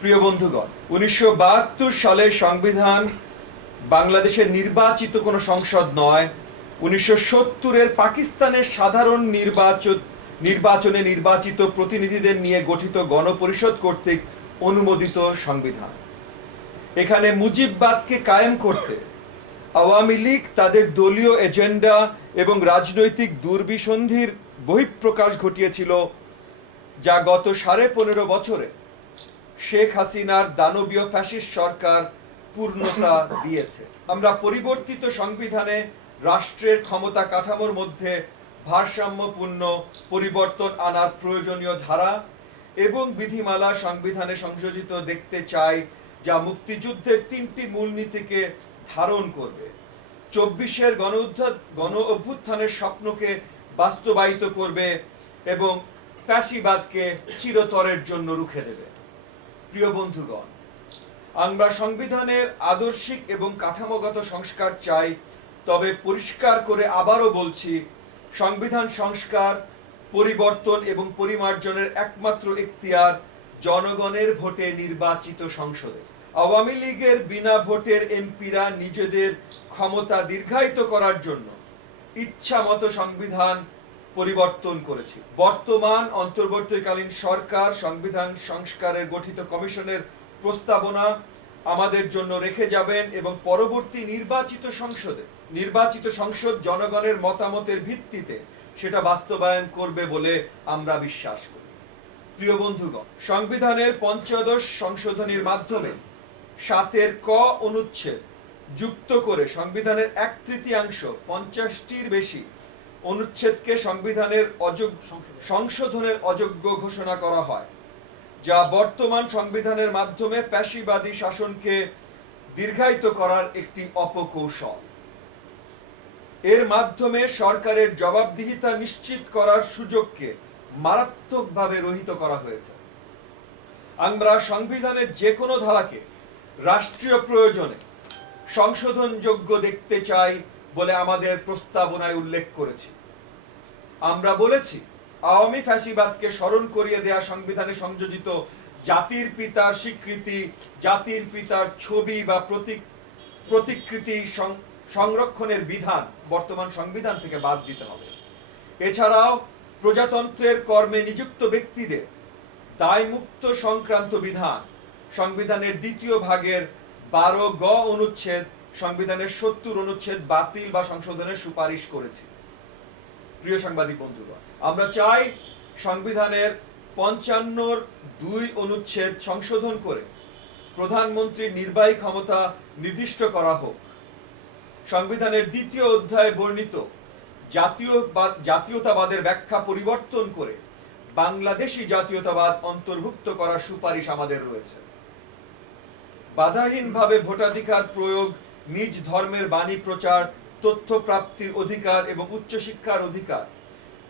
প্রিয় বন্ধুগণ, উনিশশো বাহাত্তর সালে সংবিধান বাংলাদেশের নির্বাচিত কোনো সংসদ নয়। উনিশশো সত্তরের পাকিস্তানের সাধারণ নির্বাচন, নির্বাচনে নির্বাচিত প্রতিনিধিদের নিয়ে গঠিত গণপরিষদ কর্তৃক অনুমোদিত সংবিধান। এখানে মুজিববাদকে কায়েম করতে আওয়ামী লীগ তাদের দলীয় এজেন্ডা এবং রাজনৈতিক দুর্বিসন্ধির বহিঃপ্রকাশ ঘটিয়েছিল, যা গত সাড়ে পনেরো বছরে শেখ হাসিনার দানবীয় ফ্যাসিস্ট সরকার পূর্ণতা দিয়েছে। আমরা পরিবর্তিত সংবিধানে রাষ্ট্রের ক্ষমতা কাঠামোর মধ্যে ভারসাম্যপূর্ণ পরিবর্তন আনার প্রয়োজনীয় ধারা এবং বিধিমালা সংবিধানে সংযোজিত দেখতে চাই, যা মুক্তিযুদ্ধের তিনটি মূলনীতিকে ধারণ করবে। চব্বিশের গণ গণ অভ্যুত্থানের স্বপ্নকে বাস্তবায়িত করবে এবং ফ্যাসিবাদকে চিরতরের জন্য রুখে দেবে। প্রিয় বন্ধুগণ, আমরা সংবিধানের আদর্শিক এবং কাঠামোগত সংস্কার চাই, তবে পরিষ্কার করে আবারও বলছি, সংবিধান সংস্কার, পরিবর্তন এবং পরিমার্জনের একমাত্র এখতিয়ার জনগণের ভোটে নির্বাচিত সংসদে। আওয়ামী লীগের বিনা ভোটের এমপিরা নিজেদের ক্ষমতা দীর্ঘায়িত করার জন্য ইচ্ছা মতো সংবিধান পরিবর্তন করেছে। বর্তমান অন্তর্বর্তীকালীন সরকার, সংবিধান সংস্কারের গঠিত কমিশনের প্রস্তাবনা আমাদের জন্য রেখে যাবেন এবং পরবর্তী নির্বাচিত সংসদে, নির্বাচিত সংসদ জনগণের মতামতের ভিত্তিতে সেটা বাস্তবায়ন করবে বলে আমরা বিশ্বাস করি। প্রিয় বন্ধুগণ, সংবিধানের পঞ্চদশ সংশোধনীর মাধ্যমে সাতের ক অনুচ্ছেদ যুক্ত করে সংবিধানের এক তৃতীয়াংশ পঞ্চাশটির বেশি অনুচ্ছেদকে সংবিধানের অযোগ্য সংশোধনের অযোগ্য ঘোষণা করা হয় যা বর্তমান সংবিধানের মাধ্যমে ফ্যাসিবাদী শাসনকে দীর্ঘায়িত করার একটি অপকৌশল। এর মাধ্যমে সরকারের জবাবদিহিতা নিশ্চিত করার সুযোগকে মারাত্মকভাবে রহিত করা হয়েছে। আমরা সংবিধানের যে কোনো ধারাকে রাষ্ট্রীয় প্রয়োজনে সংশোধনযোগ্য দেখতে চাই বলে আমাদের প্রস্তাবনায় উল্লেখ করেছি। আমরা বলেছি, আওয়ামী ফ্যাসিবাদকে স্মরণ করিয়ে দেয়া সংবিধানে সংযোজিত জাতির পিতার স্বীকৃতি, জাতির পিতার ছবি বা প্রতীক, প্রতিকৃতি সংরক্ষণের বিধান বর্তমান সংবিধান থেকে বাদ দিতে হবে। এছাড়াও প্রজাতন্ত্রের কর্মে নিযুক্ত ব্যক্তিদের দায়মুক্ত সংক্রান্ত বিধান সংবিধানের দ্বিতীয় ভাগের বারো গ অনুচ্ছেদ সংবিধানের সত্তর অনুচ্ছেদ বাতিল বা সংশোধনের সুপারিশ করেছে। প্রিয় সাংবাদিক বন্ধুগণ, আমরা চাই সংবিধানের পঞ্চান্নর দুই অনুচ্ছেদ সংশোধন করে প্রধানমন্ত্রীর নির্বাহী ক্ষমতা নির্দিষ্ট করা হোক। সংবিধানের দ্বিতীয় অধ্যায়ে বর্ণিত জাতীয়বাদ জাতীয়তাবাদের ব্যাখ্যা পরিবর্তন করে বাংলাদেশি জাতীয়তাবাদ অন্তর্ভুক্ত করার সুপারিশ আমাদের রয়েছে। বাধাহীনভাবে ভোটাধিকার প্রয়োগ, নিজ ধর্মের বাণী প্রচার তথ্য প্রাপ্তির অধিকার এবং উচ্চশিক্ষার অধিকার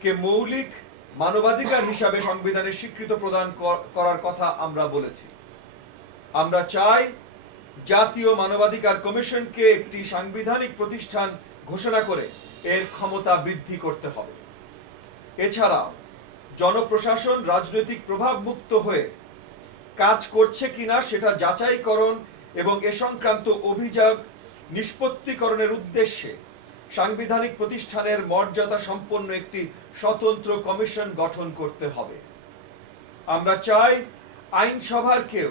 কে মৌলিক মানবাধিকার হিসাবে সংবিধানে স্বীকৃত প্রদান করার কথা আমরা বলেছি। আমরা চাই জাতীয় মানবাধিকার কমিশনকে একটি সাংবিধানিক প্রতিষ্ঠান ঘোষণা করে এর ক্ষমতা বৃদ্ধি করতে হবে। এছাড়া জনপ্রশাসন রাজনৈতিক প্রভাব মুক্ত হয়ে কাজ করছে কিনা সেটা যাচাইকরণ এবং এ সংক্রান্ত অভিযোগ নিষ্পত্তিকরণের উদ্দেশ্যে সাংবিধানিক প্রতিষ্ঠানের মর্যাদা সম্পন্ন একটি স্বতন্ত্র কমিশন গঠন করতে হবে। আমরা চাই আইনসভার কেউ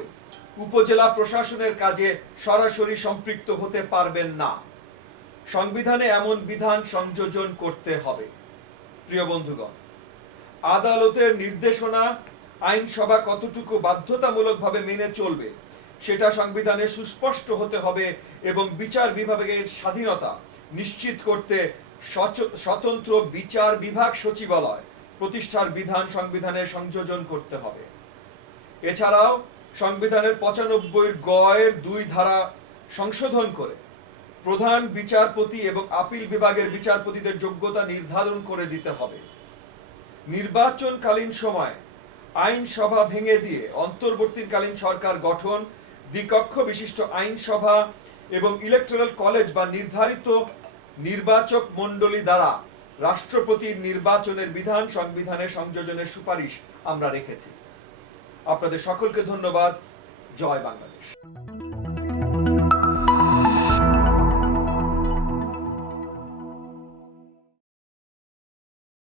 উপজেলা প্রশাসনের কাজে সরাসরি সম্পৃক্ত হতে পারবেন না। সংবিধানে এমন বিধান সংযোজন করতে হবে। প্রিয় বন্ধুগণ, আদালতের নির্দেশনা আইনসভা কতটুকু বাধ্যতামূলকভাবে মেনে চলবে সেটা সংবিধানে সুস্পষ্ট হতে হবে এবং বিচার বিভাগের স্বাধীনতা নিশ্চিত করতে স্বতন্ত্র বিচার বিভাগ সচিবালয় প্রতিষ্ঠার বিধান সংবিধানে সংযোজন করতে হবে। এছাড়াও সংবিধানের পঁচানব্বই গয়ের দুই ধারা সংশোধন করে প্রধান বিচারপতি এবং আপিল বিভাগের বিচারপতিদের যোগ্যতা নির্ধারণ করে দিতে হবে। নির্বাচনকালীন সময় আইনসভা ভেঙে দিয়ে অন্তর্বর্তীকালীন সরকার গঠন দ্বিকক্ষ বিশিষ্ট আইনসভা এবং ইলেকট্রাল কলেজ বা নির্ধারিত নির্বাচক মণ্ডলী দ্বারা রাষ্ট্রপতির নির্বাচনের বিধান সংবিধানে সংযোজনের সুপারিশ আমরা রেখেছি। আপনাদের সকলকে ধন্যবাদ। জয় বাংলাদেশ।